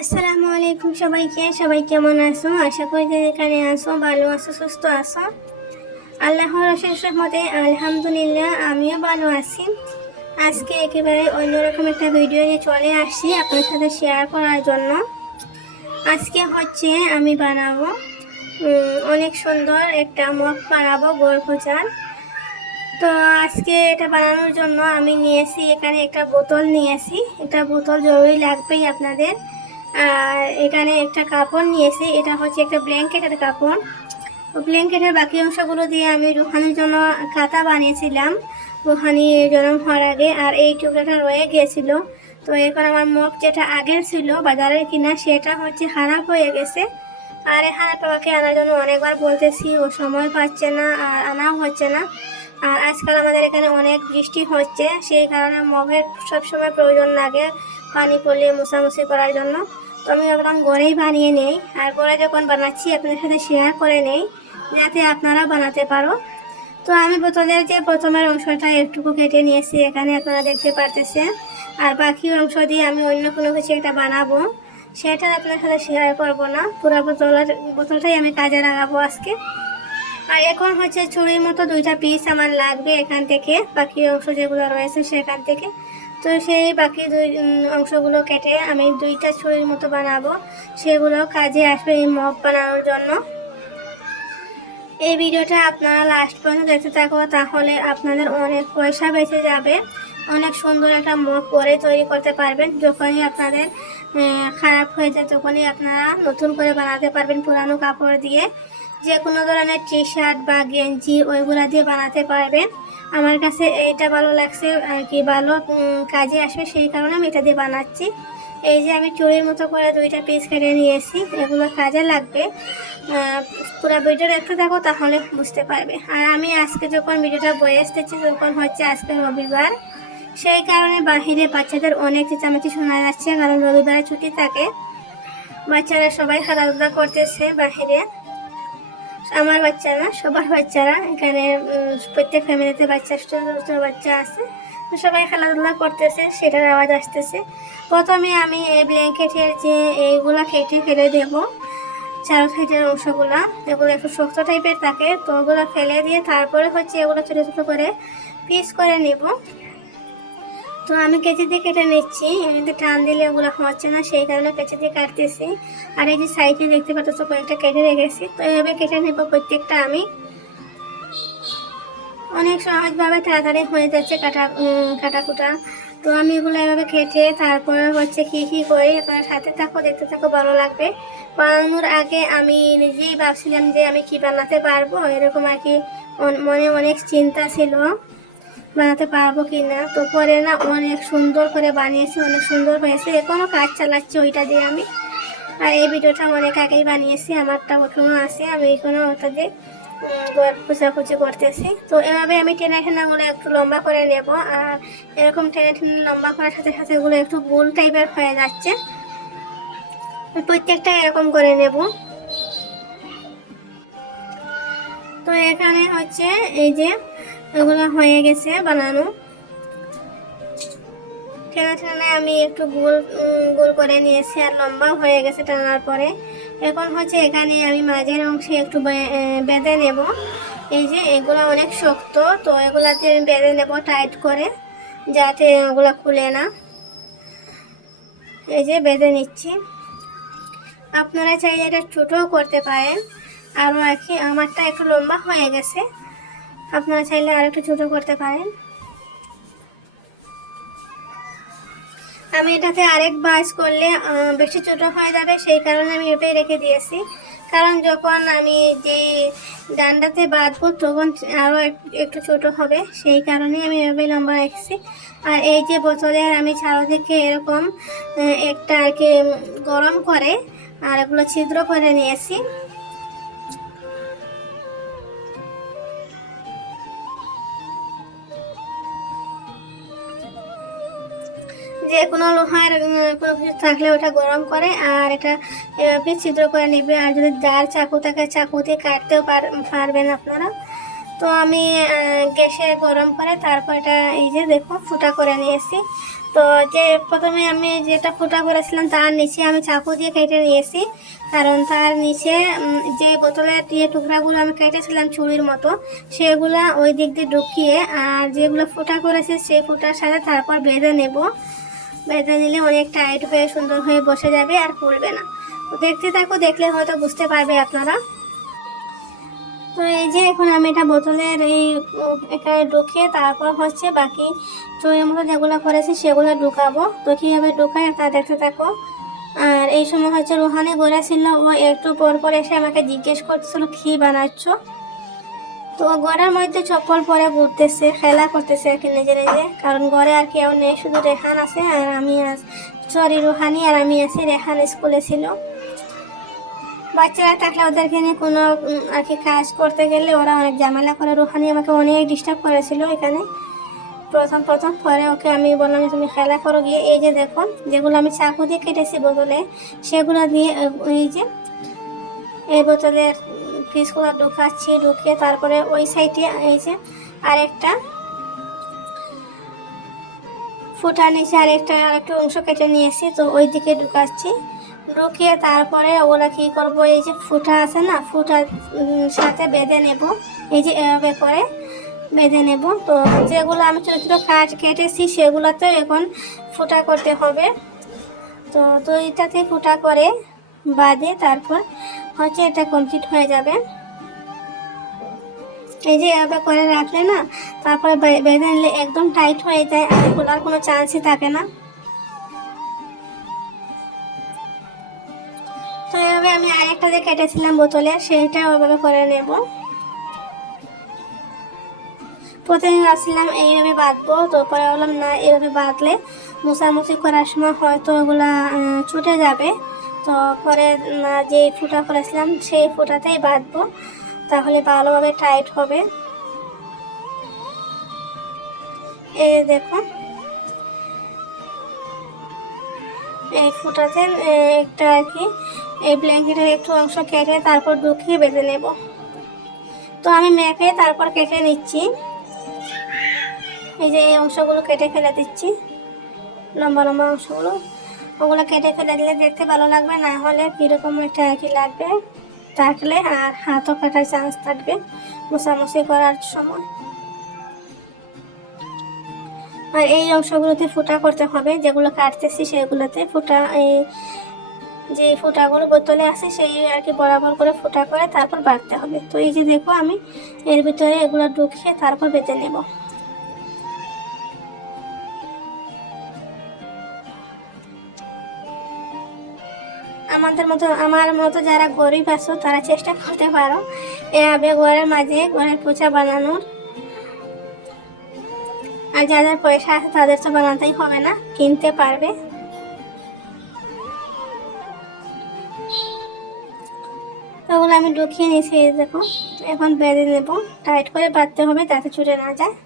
আসসালামু আলাইকুম সবাইকে। সবাই কেমন আছো? আশা করি যে এখানে আসো ভালো আছো, সুস্থ আছো। আল্লাহর অশেষ রহমতে আলহামদুলিল্লাহ আমিও ভালো আছি। আজকে একেবারে অন্যরকম একটা ভিডিও নিয়ে চলে আসছি আপনার সাথে শেয়ার করার জন্য। আজকে হচ্ছে আমি বানাবো অনেক সুন্দর একটা মগ বানাবো গোল খোঁচার। তো আজকে এটা বানানোর জন্য আমি নিয়েছি এখানে একটা বোতল নিয়েছি। একটা বোতল জরুরি লাগবেই আপনাদের। আর এখানে একটা কাপড় নিয়েছি, এটা হচ্ছে একটা ব্ল্যাঙ্কেটের কাপড়। ব্ল্যাঙ্কেটের বাকি অংশগুলো দিয়ে আমি রুহানির জন্য কাঁথা বানিয়েছিলাম রুহানি জন্ম হওয়ার আগে, আর এই টুকরাটা রয়ে গিয়েছিল। তো এখন আমার মগ যেটা আগের ছিল বাজারের কিনা সেটা হচ্ছে খারাপ হয়ে গেছে। আর এখানে বাবাকে আনার জন্য অনেকবার বলতেছি, ও সময় পাচ্ছে না আর আনাও হচ্ছে না। আর আজকাল আমাদের এখানে অনেক বৃষ্টি হচ্ছে, সেই কারণে মগের সবসময় প্রয়োজন লাগে পানি পড়লে মোছামুছি করার জন্য। তো আমি ভাবলাম ঘরেই বানিয়ে নেই, আর ঘরে যখন বানাচ্ছি আপনাদের সাথে শেয়ার করে নেই যাতে আপনারা বানাতে পারো। তো আমি বোতলের যে প্রথমের অংশটা একটুকু কেটে নিয়েছি, এখানে আপনারা দেখতে পারতেছেন। আর বাকি অংশ দিয়ে আমি অন্য কোনো কিছু একটা বানাবো, সেটা আপনার সাথে শেয়ার করব না। পুরো বোতলটাই আমি কাজে লাগাবো আজকে। আর এখন হচ্ছে ছুরির মতো দুইটা পিস আমার লাগবে এখান থেকে, বাকি অংশ যেগুলো রয়েছে সেখান থেকে। তো সেই বাকি অংশগুলো কেটে আমি দুইটা ছুরির মতো বানাবো, সেগুলো কাজে আসবে এই মগ বানানোর জন্য। এই ভিডিওটা আপনারা লাস্ট পর্যন্ত দেখতে থাকো, তাহলে আপনাদের অনেক পয়সা বেঁচে যাবে। অনেক সুন্দর একটা মগ পরে তৈরি করতে পারবেন। যখনই আপনাদের খারাপ হয়ে যায় তখনই আপনারা নতুন করে বানাতে পারবেন পুরানো কাপড় দিয়ে। যে কোনো ধরনের টি শার্ট বা গেঞ্জি ওইগুলা দিয়ে বানাতে পারবেন। আমার কাছে এইটা ভালো লাগছে আর কি, ভালো কাজে আসবে, সেই কারণে আমি এটা দিয়ে বানাচ্ছি। এই যে আমি চুড়ির মতো করে দুইটা পিস কেটে নিয়েছি, এগুলো কাজে লাগবে। পুরো ভিডিওটা একটু দেখো তাহলে বুঝতে পারবে। আর আমি আজকে যখন ভিডিওটা ভয়েস দিচ্ছি তখন হচ্ছে আজকে রবিবার, সেই কারণে বাহিরে বাচ্চাদের অনেক চেঁচামেচি শোনা যাচ্ছে, কারণ রবিবারে ছুটি থাকে। বাচ্চারা সবাই খেলাধুলা করতেছে বাহিরে। আমার বাচ্চা না, সবার বাচ্চারা এখানে, প্রত্যেক ফ্যামিলিতে বাচ্চা ছোটো ছোটো বাচ্চা আছে, তো সবাই খেলাধুলা করতেছে, সেটার আওয়াজ আসতেছে। প্রথমে আমি এই ব্ল্যাঙ্কেটের যে এইগুলা কেটে ফেলে দেবো, চার সাইডের অংশগুলা, এগুলো একটু শক্ত টাইপের থাকে, তো ওগুলো ফেলে দিয়ে তারপরে হচ্ছে এগুলো ছোটো ছোটো করে পিস করে নেব। তো আমি কেচি দিয়ে কেটে নিচ্ছি, এমনিতে টান দিলে ওগুলো হচ্ছে না, সেই কারণে কেচি দিয়ে কাটতেছি। আর এই যে সাইডে দেখতে পাচ্ছ কয়েকটা কেটে রেখেছি, তো এইভাবে কেটে নেব প্রত্যেকটা। আমি অনেক সহজভাবে তাড়াতাড়ি হয়ে যাচ্ছে কাটাকুটা। তো আমি এগুলো এভাবে কেটে তারপরে হচ্ছে কী করি আপনার সাথে থাকো, দেখতে থাকো, ভালো লাগবে। বানানোর আগে আমি নিজেই ভাবছিলাম যে আমি কি বানাতে পারবো, এরকম আর কি মনে অনেক চিন্তা ছিল বানাতে পারবো কি না। তো পরে না অনেক সুন্দর করে বানিয়েছি, অনেক সুন্দর হয়েছে। এখনও কাজ চালাচ্ছি ওইটা দিয়ে আমি। আর এই ভিডিওটা অনেক আগেই বানিয়েছি, আমারটা এখনও আছে, আমি এখনও ওটা দিয়ে খোঁচাখুচি করতেছি। তো এভাবে আমি টেনে টেনাগুলো একটু লম্বা করে নেব। আর এরকম টেনে টেনে লম্বা করার সাথে সাথে ওগুলো একটু গোল টাইপের হয়ে যাচ্ছে, প্রত্যেকটা এরকম করে নেব। তো এখানে হচ্ছে এই যে এগুলো হয়ে গেছে বানানো, টেনে টেনে আমি একটু গোল গোল করে নিয়েছি, আর লম্বা হয়ে গেছে টানার পরে। এখন হচ্ছে এখানে আমি মাঝের অংশে একটু বেঁধে নেব। এই যে এগুলো অনেক শক্ত, তো এগুলাতে আমি বেঁধে নেব টাইট করে, যাতে ওগুলো খুলে না। এই যে বেঁধে নিচ্ছি। আপনারা চাইলে এটা ছোটও করতে পারেন, আরও আর কি আমারটা একটু লম্বা হয়ে গেছে, আপনারা চাইলে আর একটু ছোটো করতে পারেন। আমি এটাতে আরেক ভাঁজ করলে বেশি ছোটো হয়ে যাবে, সেই কারণে আমি এটাই রেখে দিয়েছি। কারণ যখন আমি যে ডান্ডাতে বাঁধবো তখন আরও একটু ছোট হবে, সেই কারণেই আমি এভাবে লম্বা রেখেছি। আর এই যে বোতলের আমি চারদিকে এরকম একটা আর কি গরম করে আর এগুলো ছিদ্র করে নিয়েছি। যে কোনো লোহার কোনো কিছু থাকলে ওটা গরম করে আর এটা এভাবে ছিদ্র করে নেবে। আর যদি জার চাকু থাকে চাকু দিয়ে কাটতেও পারবেন আপনারা। তো আমি গ্যাসে গরম করে তারপর এটা এই যে দেখো ফুটা করে নিয়েছি। তো যে প্রথমে আমি যেটা ফুটা করেছিলাম তার নিচে আমি চাকু দিয়ে কেটে নিয়েছি, কারণ তার নিচে যে বোতলের দিয়ে টুকরাগুলো আমি কেটেছিলাম চুড়ির মতো সেগুলো ওই দিক দিয়ে ঢুকিয়ে আর যেগুলো ফুটা করেছি সেই ফুটার সাথে তারপর বেঁধে নেব। বেঁধে নিলে অনেক টাইট হয়ে সুন্দর হয়ে বসে যাবে আর খুলবে না। তো দেখতে থাকো, দেখলে হয়তো বুঝতে পারবে আপনারা। তো এই যে এখন আমি এটা বোতলের এখানে ঢুকিয়ে তারপর হচ্ছে বাকি চুড়ির মতো যেগুলো করেছি সেগুলো ঢুকাবো। তো কীভাবে ঢুকাই তা দেখতে থাকো। আর এই সময় হচ্ছে রুহানি ঘরে ছিল, ও একটু পর পর এসে আমাকে জিজ্ঞেস করতেছিল কী বানাচ্ছ। তো ঘরের মধ্যে চপ্পল পরে ঘুরতেছে, খেলা করতেছে আর কি নিজে নিজে, কারণ ঘরে আর কেউ নেই, শুধু রেহান আছে আর আমি রুহানি আর আমি আছি। রেহান স্কুলে ছিল। বাচ্চারা থাকলে ওদেরকে নিয়ে কোনো আর কি কাজ করতে গেলে ওরা অনেক ঝামেলা করে। রুহানি আমাকে অনেক ডিস্টার্ব করেছিল এখানে প্রথম। পরে ওকে আমি বললাম তুমি খেলা করো গিয়ে। এই যে দেখো যেগুলো আমি চাকু দিয়ে কেটেছি বোতলে সেগুলো দিয়ে এই যে এই বোতলের পিসগুলো ঢুকাচ্ছি, ঢুকিয়ে তারপরে ওই সাইডে এই যে আরেকটা ফুটা নিচে আরেকটা অংশ কেটে নিয়েছি, তো ওই দিকে ঢুকাচ্ছি। ঢুকিয়ে তারপরে ওগুলা কী করবো, এই যে ফুটা আছে না, ফুটার সাথে বেঁধে নেব। এই যে এভাবে করে বেঁধে নেব। তো যেগুলো আমি ছোটো ছোটো কেটেছি সেগুলোতে এখন ফুটা করতে হবে। তো দুইটাতে ফুটা করে বাঁধে তারপর হচ্ছে এটা কমপ্লিট হয়ে যাবে। এই যে এভাবে করে রাখলে না তারপরে বেঁধে নিলে একদম টাইট হয়ে যায় আর খোলার কোনো চান্সই থাকে না। তো এভাবে আমি আরেকটা যে কেটেছিলাম বোতলে সেইটা ওইভাবে করে নেব। প্রথমে ভাবছিলাম এইভাবে বাঁধবো, তারপরে বললাম না এইভাবে বাঁধলে মোছামুছি করার সময় হয়তো ওগুলা ছুটে যাবে। তো পরে যে ফুটা করেছিলাম সেই ফুটাতেই বাঁধবো, তাহলে ভালোভাবে টাইট হবে। এই দেখো এই ফুটাতে একটা আর কি এই ব্ল্যাঙ্কেটের একটু অংশ কেটে তারপর ঢুকিয়ে বেঁধে নেব। তো আমি মেপে তারপর কেটে নিচ্ছি। এই যে এই অংশগুলো কেটে ফেলে দিচ্ছি, লম্বা লম্বা অংশগুলো, ওগুলো কেটে ফেলে দিলে দেখতে ভালো লাগবে, না হলে কীরকম একটা একই লাগবে, থাকলে আর হাতও কাটার চান্স থাকবে মোছামুছি করার সময়। আর এই অংশগুলোতে ফুটা করতে হবে, যেগুলো কাটতেছি সেগুলোতে ফুটা, এই যে ফুটাগুলো বোতলে আছে সেই আর কি বরাবর করে ফুটা করে তারপর বাঁধতে হবে। তো এই যে দেখো আমি এর ভিতরে এগুলো ঢুকিয়ে তারপর বেঁধে নেব। আমার মতো যারা গরিব আছো তারা চেষ্টা করতে পারো এভাবে ঘরের মাঝে ঘরের পোছা বানানোর। আর যাদের পয়সা আছে তাদের তো বানাতেই হবে না, কিনতে পারবে। ওগুলো আমি ঢুকিয়ে নিয়েছি, দেখো এখন বেঁধে নেব। টাইট করে বাঁধতে হবে যাতে ছুটে না যায়।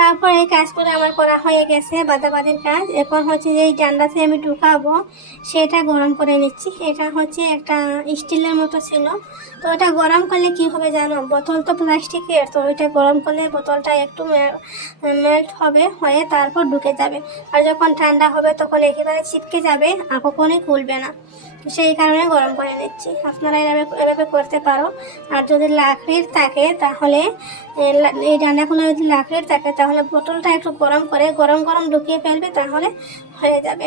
তারপর এই কাজগুলো আমার করা হয়ে গেছে, বাঁধাবাঁধির কাজ। এখন হচ্ছে যে এই ডান্ডাতে আমি ঢুকাবো সেটা গরম করে নিচ্ছি। এটা হচ্ছে একটা স্টিলের মতো ছিল, তো ওটা গরম করলে কি হবে জানো, বোতল তো প্লাস্টিকের, তো ওইটা গরম করলে বোতলটা একটু মেল্ট হবে, হয়ে তারপর ঢুকে যাবে। আর যখন ঠান্ডা হবে তখন একেবারে ছিটকে যাবে আর কখনোই খুলবে না। সেই কারণে গরম করে নিচ্ছি। আপনারা এভাবে করতে পারো। আর যদি লাকড়ির থাকে তাহলে এই ডান্ডাগুলো যদি লাকড়ির থাকে তাহলে বোতলটা একটু গরম করে গরম গরম ঢুকিয়ে ফেলবে, তাহলে হয়ে যাবে।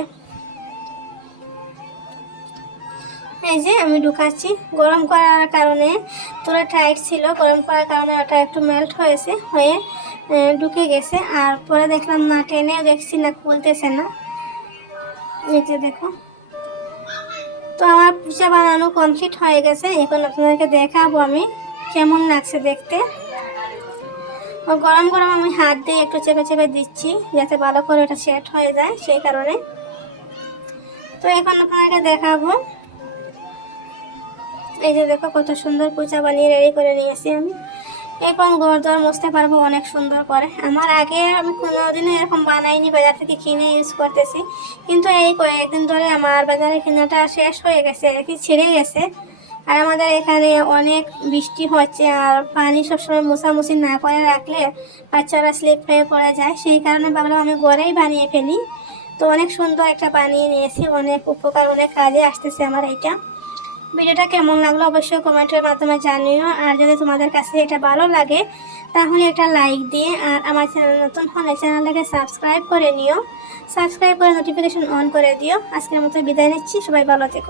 এই যে আমি ঢুকাচ্ছি, গরম করার কারণে তোরা টাইট ছিল, গরম করার কারণে ওটা একটু মেল্ট হয়েছে, হয়ে ঢুকে গেছে। আর পরে দেখলাম না, টেনেও দেখছি না, খুলতেছে না। এই যে দেখো, তো আমার পুষা বানানো কমপ্লিট হয়ে গেছে। এখন আপনাদেরকে দেখাবো আমি কেমন লাগছে দেখতে। গরম গরম আমি হাত দিয়ে একটু চেপে চেপে দিচ্ছি যাতে ভালো করে এটা সেট হয়ে যায়, সেই কারণে। তো এখন আপনাদেরকে দেখাবো। এই যে দেখো কত সুন্দর পুচা বানিয়ে রেডি করে নিয়েছি আমি। এখন ঘর দর মুছতে পারবো অনেক সুন্দর করে। আমার আগে আমি কোনোদিনও এরকম বানাইনি, বাজার থেকে কিনে ইউজ করতেছি, কিন্তু এই কয়েকদিন ধরে আমার বাজারে কেনাটা শেষ হয়ে গেছে আর কি, ছিঁড়ে গেছে। আর আমাদের এখানে অনেক বৃষ্টি হচ্ছে, আর পানি সবসময় মোছামুছি না করে রাখলে বাচ্চারা স্লিপ হয়ে পড়ে যায়, সেই কারণে ভাবলাম আমি ঘরেই বানিয়ে ফেলি। তো অনেক সুন্দর একটা বানিয়ে নিয়েছি, অনেক উপকার, অনেক কাজে আসতেছে আমার এইটা। ভিডিওটা কেমন লাগলো অবশ্যই কমেন্টের মাধ্যমে জানিও। আর যদি তোমাদের কাছে এটা ভালো লাগে তাহলে একটা লাইক দিয়ে, আর আমার চ্যানেল নতুন হলে চ্যানেলটাকে সাবস্ক্রাইব করে নিও, সাবস্ক্রাইব করে নোটিফিকেশন অন করে দিও। আজকের মতো বিদায় নিচ্ছি, সবাই ভালো থেকো।